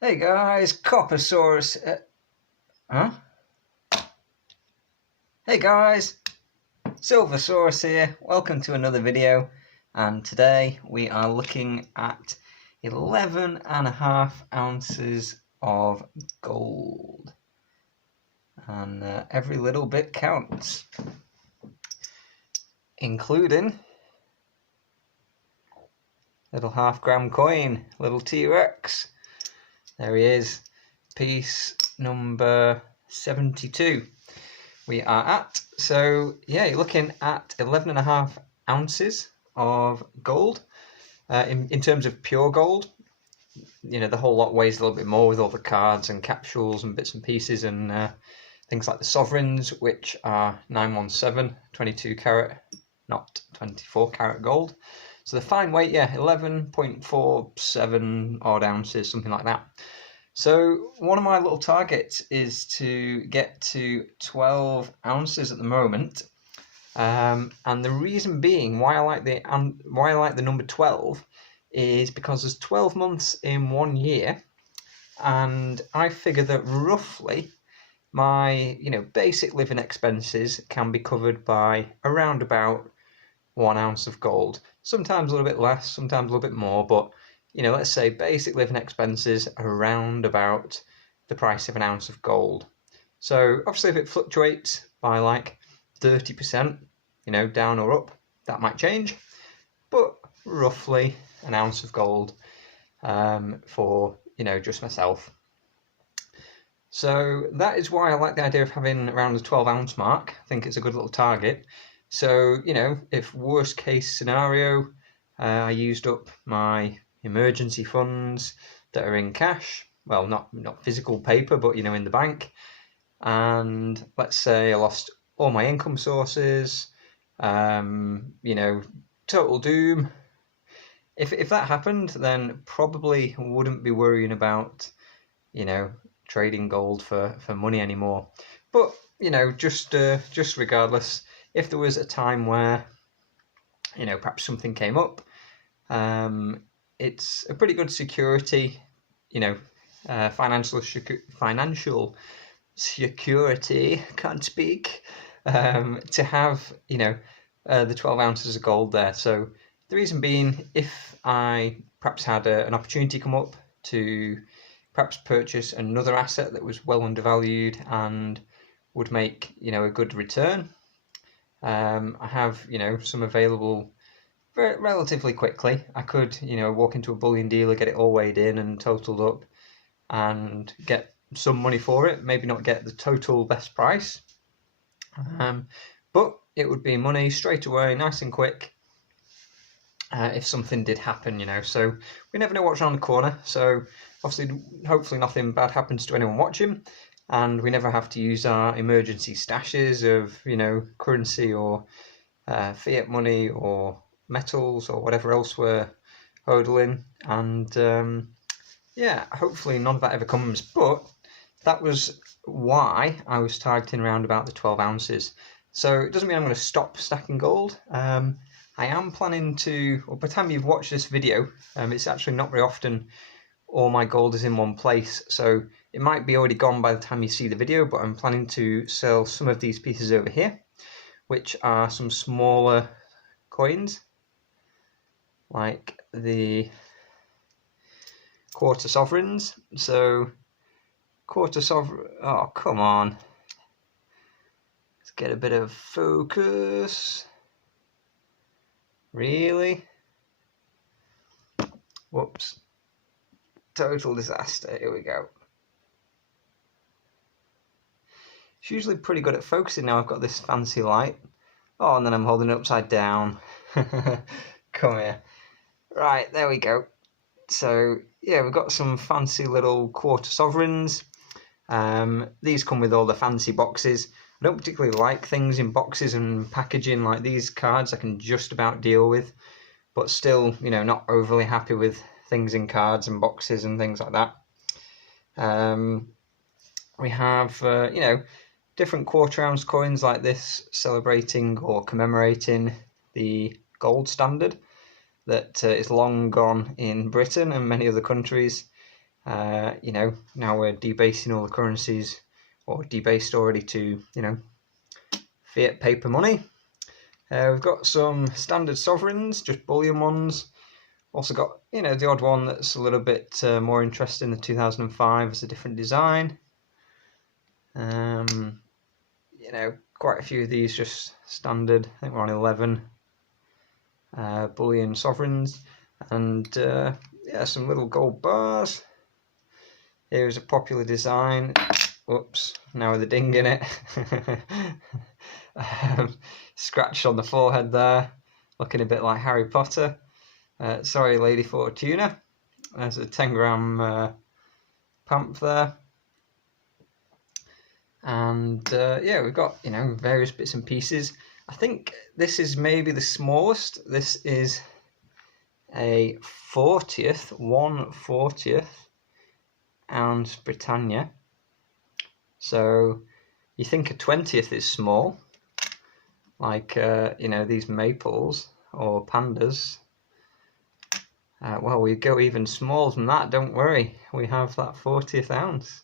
Hey guys, Coppersaurus. Huh? Hey guys, Silversaurus here. Welcome to another video, and today we are looking at 11.5 ounces of gold, and every little bit counts, including little half-gram coin, little T-Rex. There he is, piece number 72. We are at. So yeah, you're looking at 11.5 ounces of gold. In terms of pure gold, you know, the whole lot weighs a little bit more with all the cards and capsules and bits and pieces and things like the sovereigns, which are 917, 22 carat, not 24 carat gold. So the fine weight, yeah, 11.47 odd ounces, something like that. So one of my little targets is to get to 12 ounces at the moment, and the reason being why I like the number 12 is because there's 12 months in 1 year, and I figure that roughly my basic living expenses can be covered by around about 1 ounce of gold. Sometimes a little bit less, sometimes a little bit more, but let's say basic living expenses around about the price of an ounce of gold. So obviously if it fluctuates by like 30%, down or up, that might change, but roughly an ounce of gold for, just myself. So that is why I like the idea of having around the 12 ounce mark. I think it's a good little target. So, if worst case scenario, I used up my emergency funds that are in cash, well, not physical paper, but in the bank, and let's say I lost all my income sources, total doom. If that happened, then probably wouldn't be worrying about trading gold for money anymore. But just regardless, if there was a time where perhaps something came up, it's a pretty good security, financial security, can't speak, to have the 12 ounces of gold there. So the reason being, if I perhaps had an opportunity come up to perhaps purchase another asset that was well undervalued and would make a good return, I have some available relatively quickly. I could walk into a bullion dealer, get it all weighed in and totaled up, and get some money for it. Maybe not get the total best price, but it would be money straight away, nice and quick, if something did happen. So we never know what's around the corner. So obviously, hopefully nothing bad happens to anyone watching, and we never have to use our emergency stashes of currency or fiat money or metals or whatever else we're hodling. And yeah, hopefully none of that ever comes. But that was why I was targeting around about the 12 ounces. So it doesn't mean I'm going to stop stacking gold. I am planning to, or by the time you've watched this video, it's actually not very often all my gold is in one place, so it might be already gone by the time you see the video, but I'm planning to sell some of these pieces over here, which are some smaller coins, like the quarter sovereigns. So quarter sovereign, oh come on, let's get a bit of focus. Really? Whoops. Total disaster. Here we go. It's usually pretty good at focusing now. I've got this fancy light. Oh, and then I'm holding it upside down. Come here. Right, there we go. So yeah, we've got some fancy little quarter sovereigns. These come with all the fancy boxes. I don't particularly like things in boxes and packaging like these cards. I can just about deal with, but still, not overly happy with things in cards and boxes and things like that. We have, different quarter ounce coins like this, celebrating or commemorating the gold standard that is long gone in Britain and many other countries. You know, now we're debasing all the currencies, or debased already, to, you know, fiat paper money. We've got some standard sovereigns, just bullion ones. Also got, you know, the odd one that's a little bit more interesting. The 2005 is a different design. You know, quite a few of these just standard. I think we're on 11 bullion sovereigns, and yeah, some little gold bars. Here's a popular design. Whoops, now with a ding in it. Scratch on the forehead there, looking a bit like Harry Potter. Sorry, Lady Fortuna. There's a 10-gram pamp there. And yeah, we've got, you know, various bits and pieces. I think this is maybe the smallest. This is a 1/40th ounce Britannia. So you think a 20th is small, like you know, these maples or pandas. Well, we go even smaller than that, don't worry. We have that 40th ounce.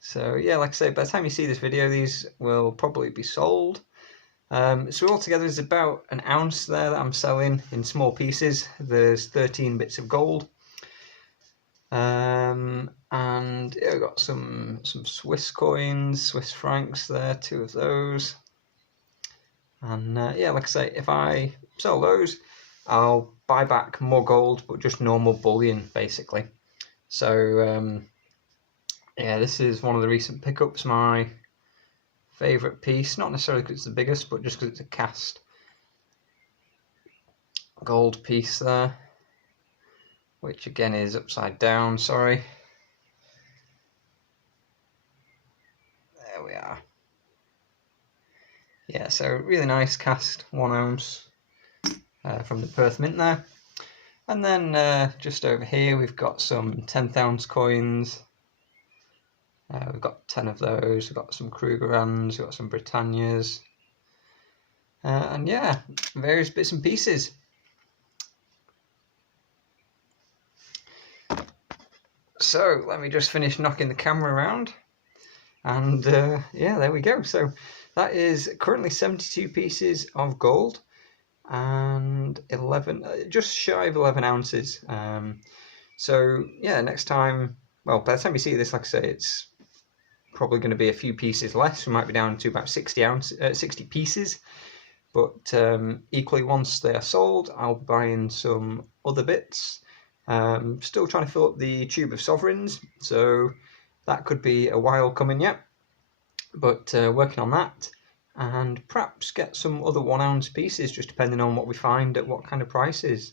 So yeah, like I say, by the time you see this video, these will probably be sold. So altogether there's about an ounce there that I'm selling in small pieces. There's 13 bits of gold. And yeah, we've got some Swiss coins, Swiss francs there, 2 of those. And yeah, like I say, if I sell those, I'll buy back more gold, but just normal bullion, basically. So yeah, this is one of the recent pickups, my favourite piece. Not necessarily because it's the biggest, but just because it's a cast gold piece there, which again is upside down, sorry. There we are. Yeah, so really nice cast 1 ounce from the Perth Mint there. And then just over here we've got some 10th ounce coins. We've got 10 of those. We've got some Krugerrands, we've got some Britannias, and yeah, various bits and pieces. So let me just finish knocking the camera around, and yeah, there we go. So that is currently 72 pieces of gold and 11, just shy of 11 ounces. So yeah, next time, well, by the time you see this, like I say, it's probably going to be a few pieces less. We might be down to about 60 pieces, but equally, once they are sold, I'll be buying some other bits. Still trying to fill up the tube of sovereigns, so that could be a while coming yet, but working on that, and perhaps get some other 1 ounce pieces, just depending on what we find at what kind of prices.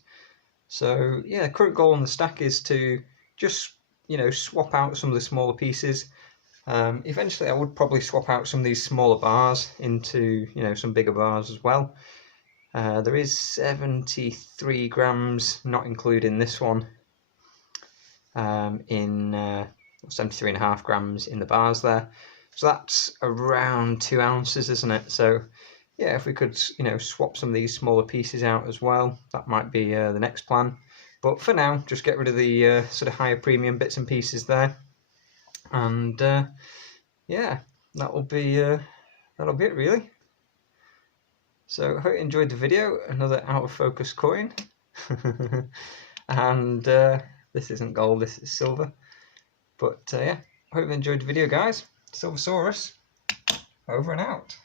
So yeah, current goal on the stack is to just, you know, swap out some of the smaller pieces. Eventually I would probably swap out some of these smaller bars into, you know, some bigger bars as well. There is 73 grams, not including this one, in 73.5 grams in the bars there. So that's around 2 ounces, isn't it? So yeah, if we could, you know, swap some of these smaller pieces out as well, that might be the next plan. But for now, just get rid of the sort of higher premium bits and pieces there. And yeah, that'll be it really. So I hope you enjoyed the video. Another out of focus coin. And this isn't gold, this is silver. But yeah, I hope you enjoyed the video, guys. Silversaurus, over and out.